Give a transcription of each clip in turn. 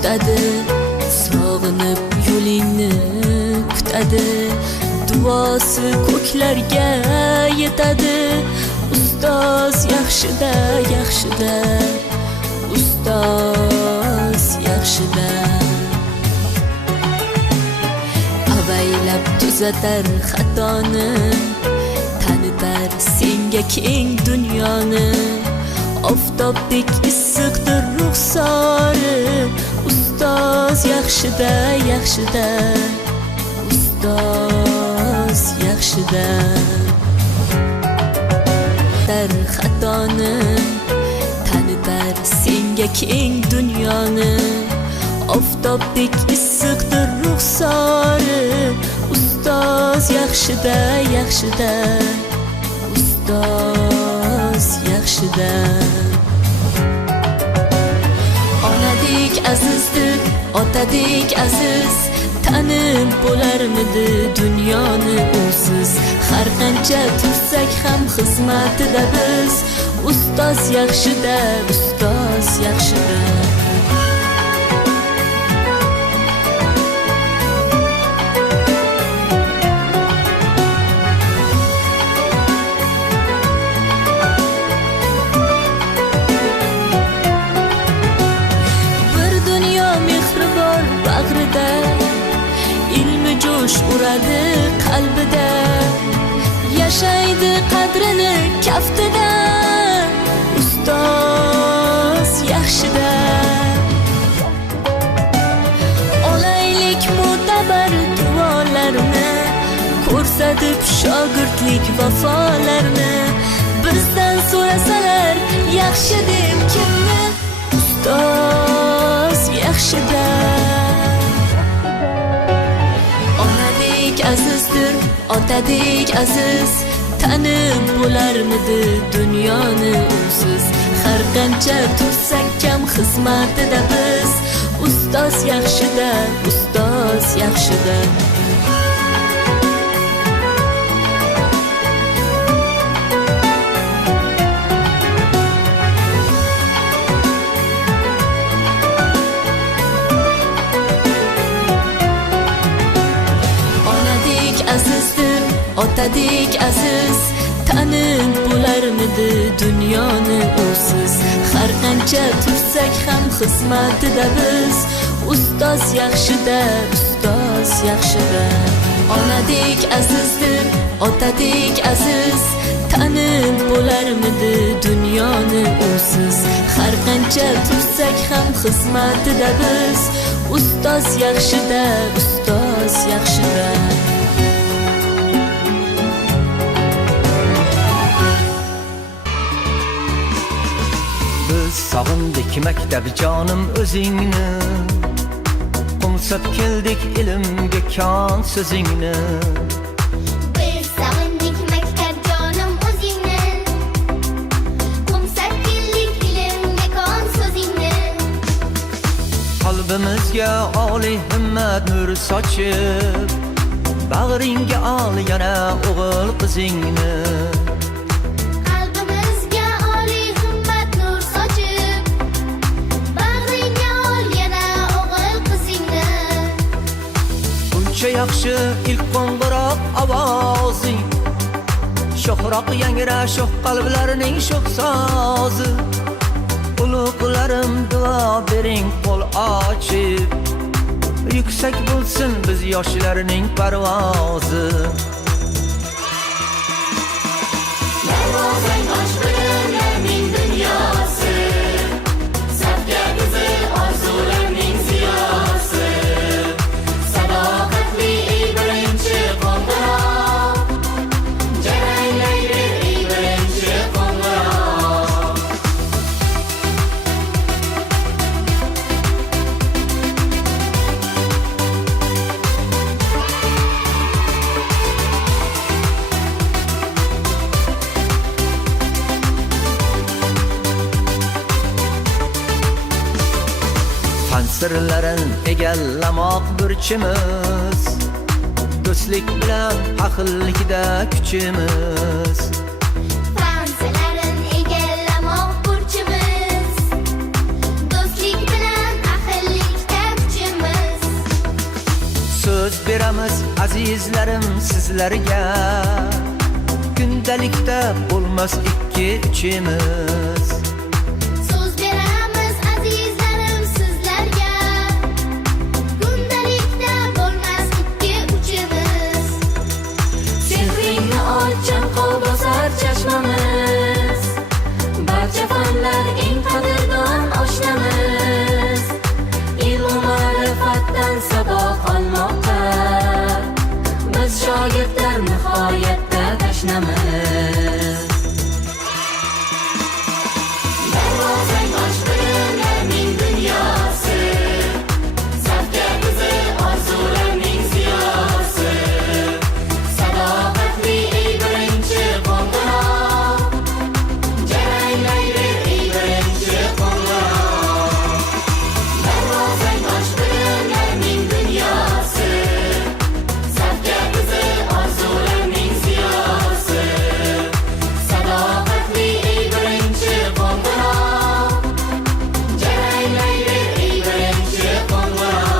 kutadi, sog'inib yo'lingni kutadi, duosi ko'klarga yetadi. Ustoz yaxshida, yaxshida, ustoz yaxshida. Avaylab tuzatar xatoni, tanitar senga keng dunyoni. Oftobdek issiqdir ruxsori, ustoz yaxshida, yaxshida, ustoz yaxshida. Tar xatoni, tanitar senga keng dunyoni. Oftobdek issiqdir ruxsori, ustoz yaxshida, yaxshida, ustoz yaxshida. Onadek azizdir, otadek aziz, tanib bo'larmidi dunyoni usiz. Har qancha tursak ham xizmatida biz, ustoz yaxshida, ustoz yaxshida. Ilmi jo'sh uradi qalbida, yashaydi qadrini kaftida. Ustoz yaxshida. Olaylik mo'tabar duolarni, ko'rsatib shogirdlik vafolarni. Bizdan so'rasalar yaxshi deb kimni, ustoz yaxshida. Azizdir, otadek aziz, tanib bo'larmidi dunyoni usiz. Har qancha tursak kam xizmatida biz, ustoz yaxshida, ustoz yaxshida. Azizdir, otadek aziz, tanib bo'larmidi dunyoni usiz. Har qancha tursak ham xizmatida biz, ustoz yaxshida, ustoz yaxshida. Onadek azizdir, otadek aziz, tanib bo'larmidi dunyoni usiz. Har qancha tursak ham xizmatida biz, ustoz yaxshida, ustoz yaxshida. Sog'indik maktab jonim o'zingni, qumsab keldik ilmga kon so'zingni. Biz sog'indik maktab jonim o'zingni, qumsab keldik ilmga kon so'zingni. Qalbimizga oliy himmat nur sochib, bag'ringga ol yana o'g'il qizingni. Yaxshi ilk qo'ng'iroq ovozing, sho'xroq yangra sho'x qalblarning sho'x sozi. Ulug'larim duo bering qo'l ochib, yuksak bo'lsin biz yoshlarning parvozi. Darvozang osh bilimlarning dunyosi, safga dizil orzularning ziyosi. Sirlarin egallamoq burchimiz, do'stlik bilan haqillikda kuchimiz. Fansilarin egallamoq burchimiz, do'stlik bilan ahillikda Söz beramiz azizlarim sizlarga, gündelikte bo'lmas ikki uchimiz. So'z beramiz azizlarim sizlarga, kundalikda bo'lmas ikki uchimiz. Sehringni ochgan qolbosar chashmamiz, barcha fanlar eng qadrdon oshnamiz. Ilm ma'rifatdan saboq olmoqqa biz shogirdlar nihoyatda tashnamiz. Darvozang osh bilimlarning dunyosi, safga bizi orzularning ziyosi. Sadoqatli ey birinchi qo'ng'iroq, jaranglaydi ey birinchi qo'ng'iroq. Darvozang osh bilimlarning dunyosi, safga bizi orzularning ziyosi. Sadoqatli ey birinchi qo'ng'iroq, jaranglaydi ey birinchi qo'ng'iroq.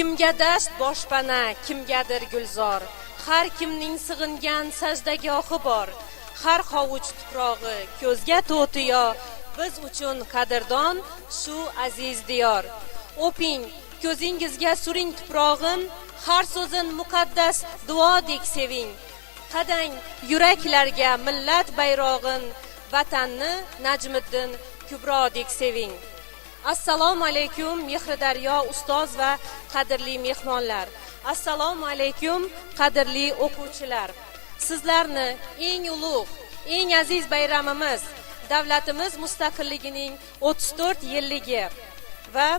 Kimga dast boshpana, kimgadir gulzor. Har kimning sig'ingan sajdagohi bor. Har hovuch tuprog'i ko'zga to'tiyo, biz uchun qadrdon shu aziz diyor. O'ping, ko'zingizga suring tuprog'in, har so'zin muqaddas duodek seving. Qadang yuraklarga millat bayrog'in, vatanni Najmiddin Kubrodek seving. Assalomu alaykum Mehridaryo ustoz va qadrli mehmonlar. Assalomu alaykum qadrli o'quvchilar. Sizlarni eng ulug', eng aziz bayramimiz, davlatimiz mustaqilligining 34 yilligi va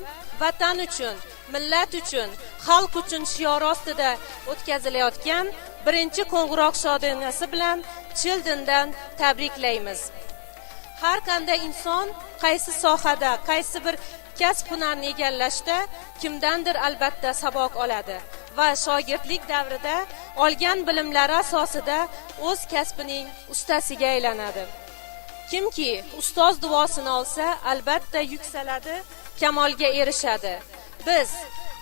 vatan uchun, millat uchun, xalq uchun shiori ostida o'tkazilayotgan birinchi qo'ng'iroq shodonasi bilan Childindan tabriklaymiz. Har qanday inson qaysi sohada, qaysi bir kasb hunarni egallashda kimdandir albatta saboq oladi va shogirdlik davrida olgan bilimlari asosida o'z kasbining ustasiga aylanadi. Kimki ustoz duosini olsa, albatta yuksaladi, kamolga erishadi. Biz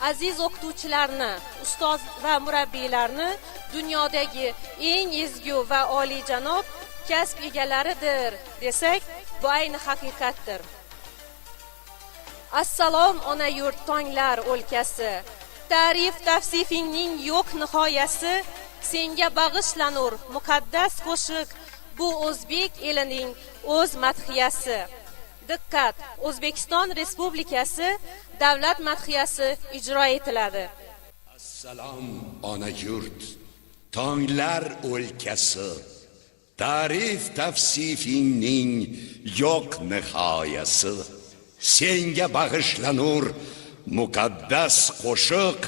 aziz o'qituvchilarni, ustoz va murabbiylarni dunyodagi eng ezgu va oliyjanob kasb egalaridir desak, bu ayni haqiqatdir. Assalom ona yurt tonglar o'lkasi, ta'rif tavsifingning yo'q nihoyasi, senga bag'ishlanur muqaddas qo'shiq, bu o'zbek elining o'z madhiyasi. Diqqat, O'zbekiston Respublikasi davlat madhiyasi ijro etiladi. Assalom ona yurt, tonglar o'lkasi, ta'rif tavsifingning yo'q nihoyasi. Senga bag'ishlanur muqaddas qo'shiq,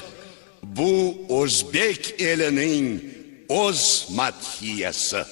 bu o'zbek elining o'z madhiyasi.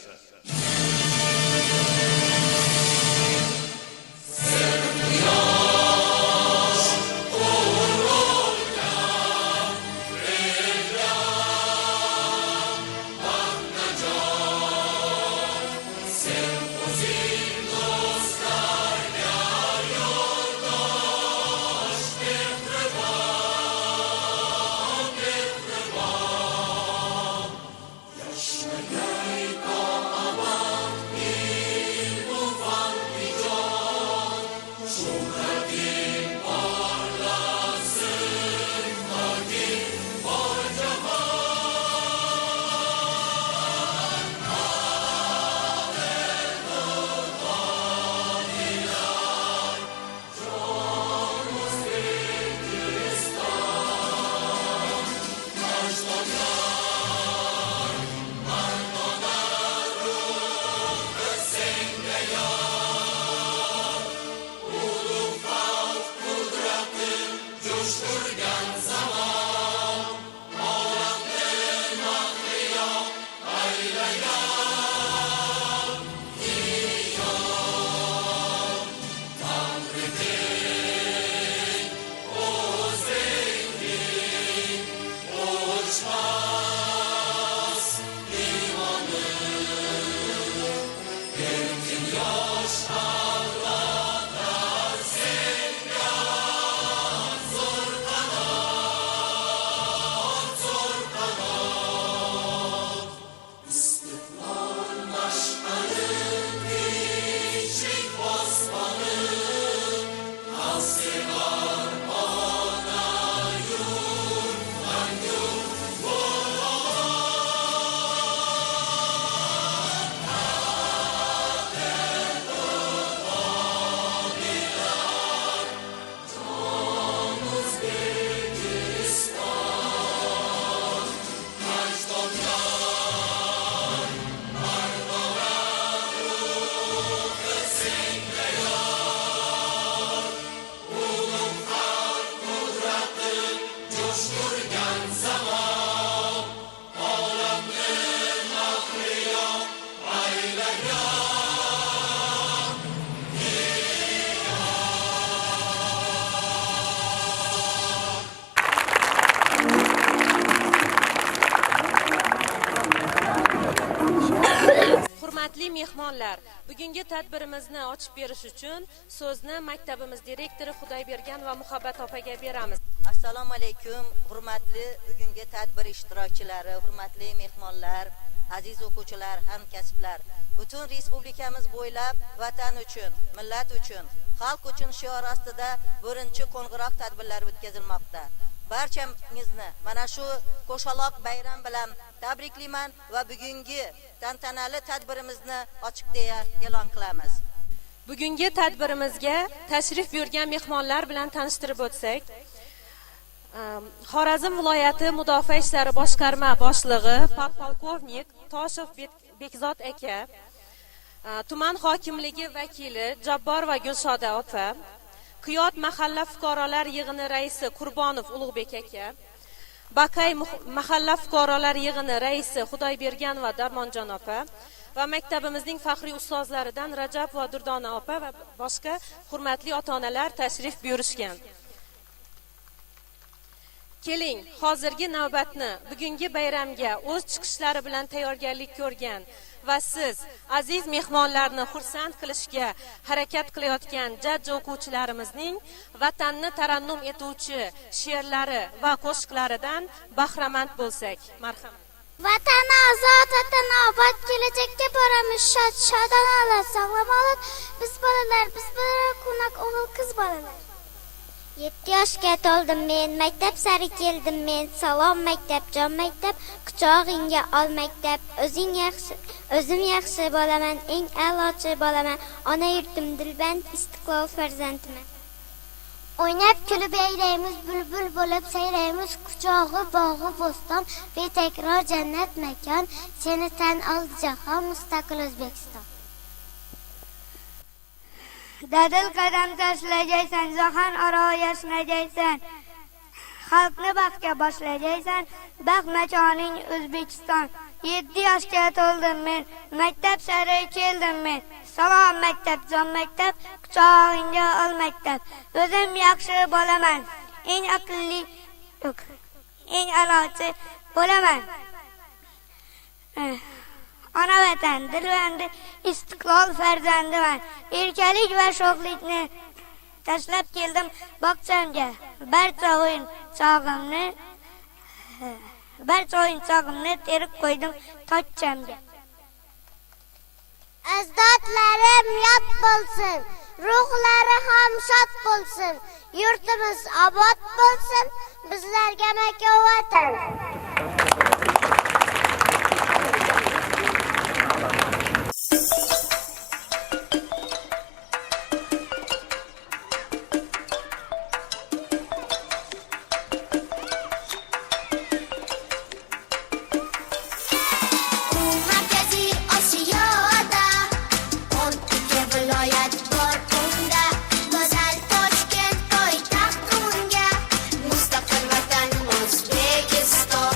Hurmatli mehmonlar, bugungi tadbirimizni ochib berish uchun so'zni maktabimiz direktori Xudoybergan va Muhabbat opaga beramiz. Assalomu alaykum, hurmatli bugungi tadbir ishtirokchilari, hurmatli mehmonlar, aziz o'quvchilar, hamkasblar. Butun respublikamiz bo'ylab vatan uchun, millat uchun, xalq uchun shior ostida birinchi qo'ng'iroq tadbirlari o'tkazilmoqda. Barchangizni mana shu qo'shaloq bayram bilan tabriklayman va bugungi tantanali tadbirimizni ochiq deya e'lon qilamiz. Bugungi tadbirimizga tashrif buyurgan mehmonlar bilan tanishtirib o'tsak, Xorazm viloyati Mudofaa ishlari boshqarma boshlig'i podpolkovnik Toshev Bekzod aka, tuman hokimligi vakili Jabbor va Gulshoda opa, Qiyot mahalla fuqarolar yig'ini raisi Qurbonov Ulug'bek aka, Bakay mahalla fuqarolar yig'ini raisi Xudoybergan va Darmonjon opa va maktabimizning faxriy ustozlaridan Rajab va Durdona opa va boshqa hurmatli ota-onalar tashrif buyurishgan. Keling, hozirgi navbatni bugungi bayramga o'z chiqishlari bilan tayyorgarlik ko'rgan va siz aziz mehmonlarni xursand qilishga harakat qilayotgan jajji o'quvchilarimizning vatanni tarannum etuvchi she'rlari va qo'shiqlaridan bahramand bo'lsak. Marhamat. Vatan ozod, vatan obod, kelajakka boramiz shod, shodona, sog'lom olib, biz bolalar, ko'nak o'g'il qiz bolalar. 7 yoshga to'ldim men, maktab sari keldim men, salom maktab, jon maktab, quchog'ingga ol maktab, o'zim yaxshi bo'laman, eng a'lochi bo'laman, ona yurtim dilband, istiqlol farzandiman. O'ynab kulib yayraymiz, bulbul bo'lib sayraymiz, quchog'i bog'i bo'ston, betakror jannat makon, seni tan oldi jahon, mustaqil O'zbekiston. Dadil qadam tashlajaysan, jahon aro yashnajaysan, xalqni baxtga boshlajaysan, baxt makoning O'zbekiston. 7 yoshga to'ldim men, maktab sari keldim men, salom maktab, jon maktab, quchog'ingga ol maktab, o'zim yaxshi bo'laman, eng aqlli, eng a'lochi bo'laman. Ona vatan, dilbandi, istiqlol farzandiman. Erkalik va sho'xlikni tashlab keldim bog'chamga. Barcha o'yin chog'imni terib qo'ydim tochchamga. Ajdodlarim yod bo'lsin, ruhlari ham shod bo'lsin, yurtimiz obod bo'lsin, bizlarga makon vatan. Mustaqil vatan O'zbekiston.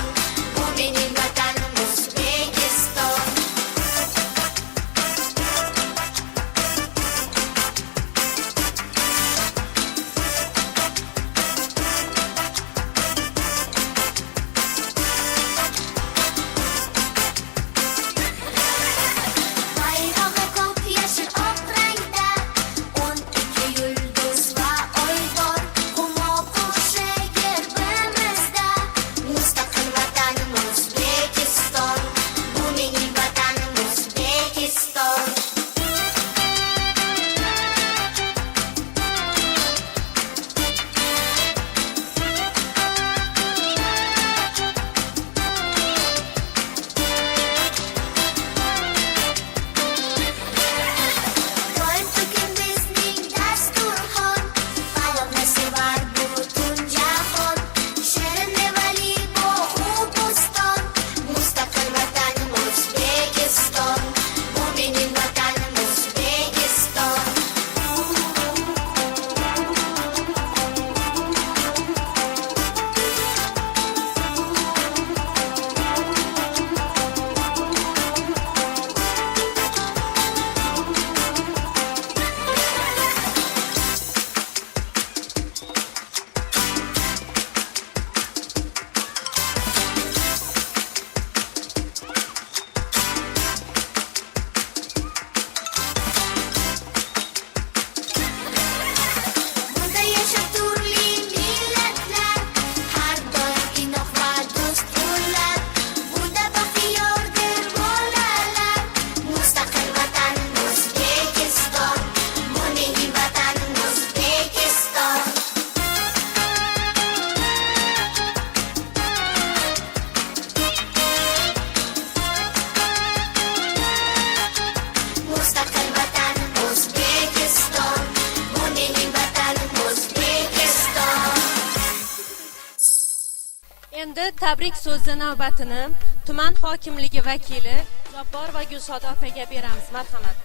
tabrik so'zi navbatini tuman hokimligi vakili Jabbor va Gulshoda opaga beramiz. Marhamat.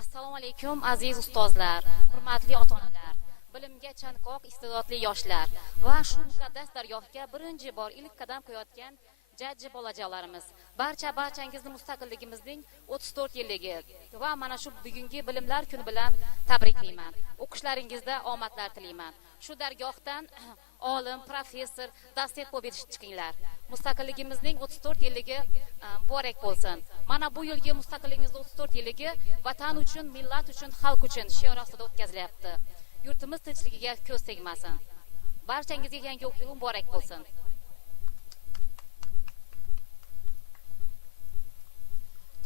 Assalomu alaykum aziz ustozlar, hurmatli ota-onalar, bilimga chanqoq iste'dodli yoshlar va shu muqaddas dargohga birinchi bor ilk qadam qo'yayotgan jajji bolajonlarimiz. Barchangizni mustaqilligimizning 34 yilligi va mana shu bugungi bilimlar kuni bilan tabriklayman. O'qishlaringizda omadlar tilayman. Shu dargohdan olim, professor, dastet bo'lib chiqinglar. Mustaqilligimizning 34 yilligi muborak bo'lsin. Mana bu yilgi mustaqilligimizning 34 yilligi vatan uchun, millat uchun, xalq uchun shior ostida o'tkazilyapti. Yurtimiz tinchligiga ko'z tegmasin. Barchangizga yangi o'quv yili muborak bo'lsin.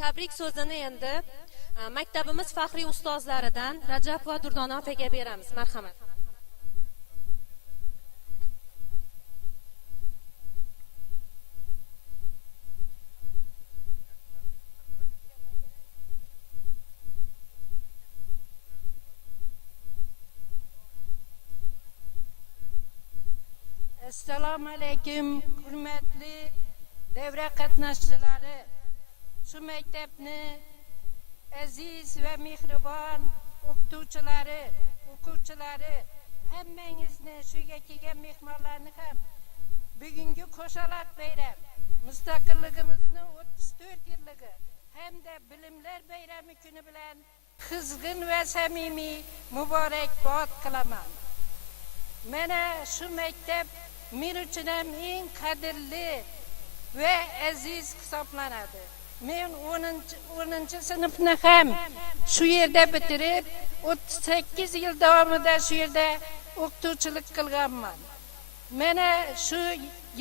Tabrik so'zini endi maktabimiz faxriy ustozlaridan Rajab va Durdona opaga beramiz. Marhamat. Assalomu alaykum, hurmatli davra qatnashchilari. Shu maktabni aziz va mehribon o'quvchilari, hammangizni shuga kelgan mehmonlarni ham bugungi qo'shaloq bayram, mustaqilligimizning 34 yilligi hamda bilimlar bayrami kuni bilan qizg'in va samimiy muborakbod qilaman. Mana shu maktab men uchun ham eng qadrli va aziz hisoblanadi. Men 10-sinfni ham shu yerda bitirib, 38 yil davomida shu yerda o'qituvchilik qilganman. Mana shu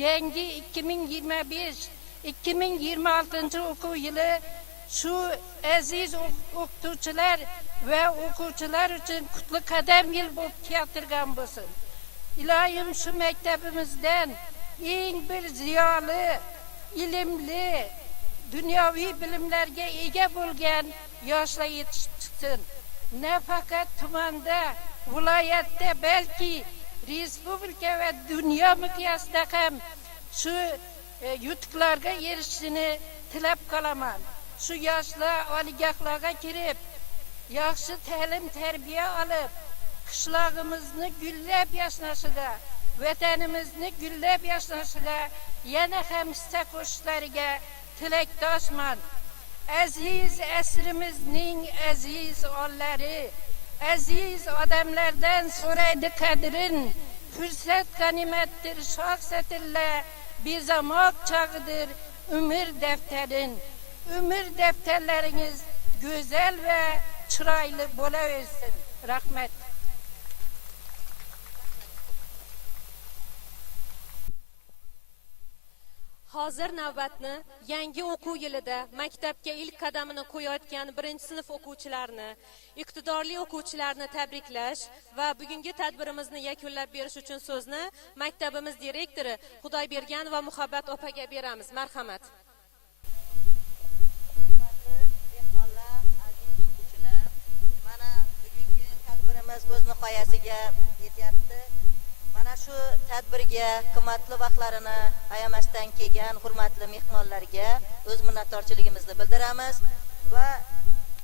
yangi 2025-2026 o'quv yili shu aziz o'qituvchilar va o'quvchilar uchun qutlug' qadam yil bo'lib keltirgan bo'lsin. Ilohim shu maktabimizdan eng bir ziyoli, ilmli, dunyoviy bilimlarga ega bo'lgan yoshlar yetishib chiqsin. Nafaqat tumanda, viloyatda, balki respublika va dunyo miqyosida ham shu yutuqlarga erishishini tilab qolaman. Shu yoshlar oliygohlarga kirib, yaxshi ta'lim tarbiya olib, qishlog'imizni gullab yashnashiga, vatanimizni gullab yashnashiga yana ham hissa qo'shishlariga tilakdoshman. Aziz asrimizning aziz onlari, aziz odamlardan so'raydi qadrin, fursat g'animatdir, shoh satilla, bezamoq chog'idir umr daftarin. Umr daftarlaringiz go'zal va chiroyli bo'laversin. Rahmat. Hozir navbatni yangi o'quv yilida maktabga ilk qadamini qo'yayotgan 1-sinf o'quvchilarni, iqtidorli o'quvchilarni tabriklash va bugungi tadbirimizni yakunlab berish uchun so'zni maktabimiz direktori Xudoybergan va Muhabbat opaga beramiz. Marhamat. Mana bugungi tadbirimiz o'z nihoyasiga yetyapti. Mana shu tadbirga qimmatli vaqtlarini ayamasdan kelgan hurmatli mehmonlarga o'z minnatdorchiligimizni bildiramiz va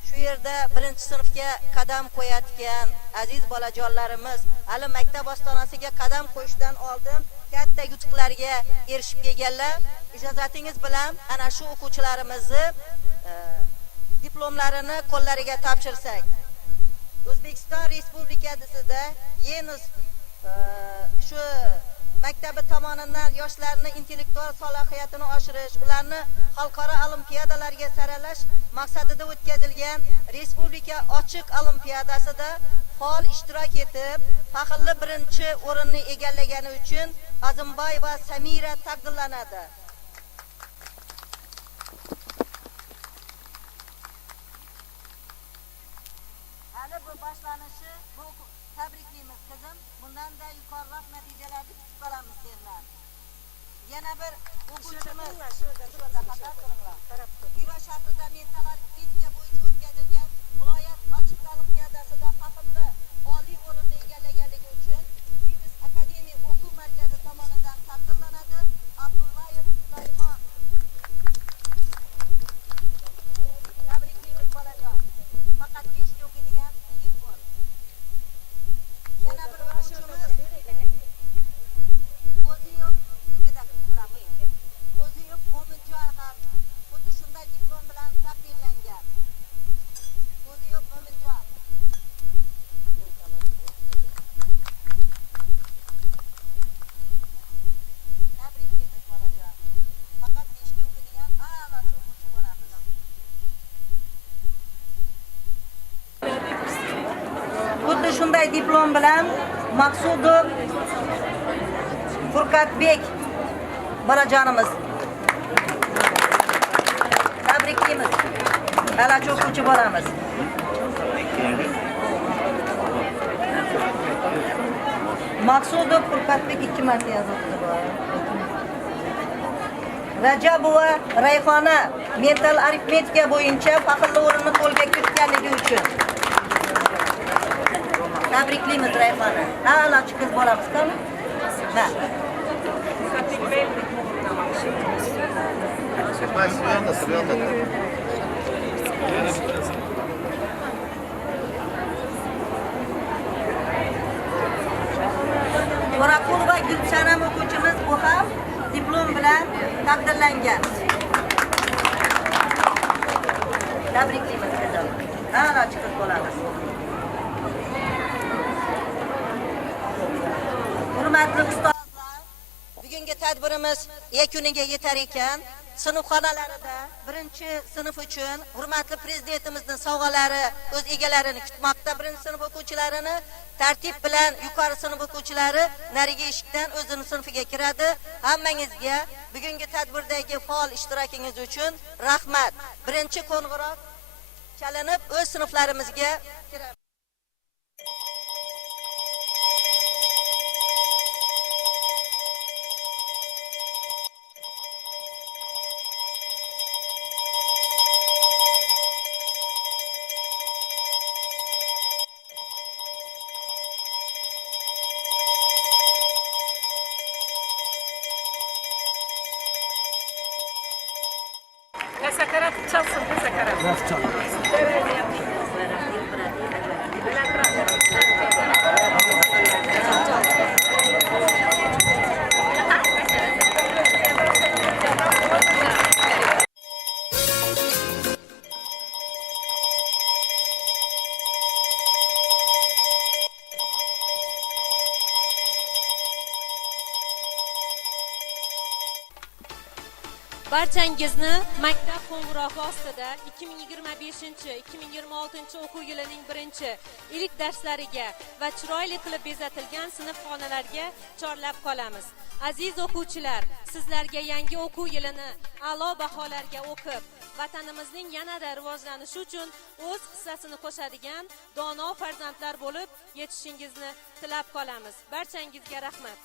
shu yerda 1-sinfga qadam qo'yayotgan aziz bolajonlarimiz hali maktab ostonasiga qadam qo'yishdan oldin katta yutuqlarga erishib kelganlar. Ijozatingiz bilan ana shu o'quvchilarimizni diplomlarini qo'llariga topshirsak. O'zbekiston Respublikasida Yenus shu maktabi tomonidan yoshlarni intellektual salohiyatini oshirish, ularni xalqaro olimpiadalarga saralash maqsadida o'tkazilgan Respublika ochiq olimpiadasida faol ishtirok etib, faxrli 1-o'rinni egallagani uchun Azimboy va Samira taqdirlanadi. Hali bu boshlanishi, bu tabriklaymiz qizim. Bundan-da yuqoriroq natijalarni kutib qolamiz sendan. Yana bir o'quvchimiz Xiva shahrida mental atletika bo'yicha o'tkazilgan viloyat ochiq olimpiadasida faxrli oliy o'rinni egallaganligi uchun Xiva akademiya o'quv markazi bunday diplom bilan Maqsudov Furqatbek bolajonimiz. Tabriklaymiz. Alachi o'quvchi bolamiz. Maqsudov Furqatbek 2 marta yozibdi. Rajabova Rayhona mental arifmetika bo'yicha faxrli o'rinni qo'lga kiritganligi uchun. Tabriklaymiz Rayhona. A'lochi qiz bolamiz-ku? Ha. To'raqulova Gulsanam o'quvchimiz bu ham diplom bilan taqdirlangan. Tabriklaymiz qizim. A'lochi qiz bo'lamiz. Hurmatli ustozlar, bugungi tadbirimiz yakuniga yetar ekan. Sinfxonalarida 1-sinf uchun hurmatli prezidentimizning sovg'alari o'z egalarini kutmoqda. 1-sinf o'quvchilarini tartib bilan yuqori sinf o'quvchilari narigi eshikdan o'zining sinfiga kiradi. Hammangizga bugungi tadbirdagi faol ishtirokingiz uchun rahmat. Birinchi qo'ng'iroq chalinib o'z sinflarimizga kiramiz. Sakarat çalsın, sakarat. Barchangizni maktab qo'ng'irog'i ostida 2025-2026 o'quv yilining birinchi ilk darslariga va chiroyli qilib bezatilgan sinfxonalarga chorlab qolamiz. Aziz o'quvchilar, sizlarga yangi o'quv yilini a'lo baholarga o'qib, vatanimizning yanada rivojlanishi uchun o'z hissasini qo'shadigan dono farzandlar bo'lib yetishingizni tilab qolamiz. Barchangizga rahmat.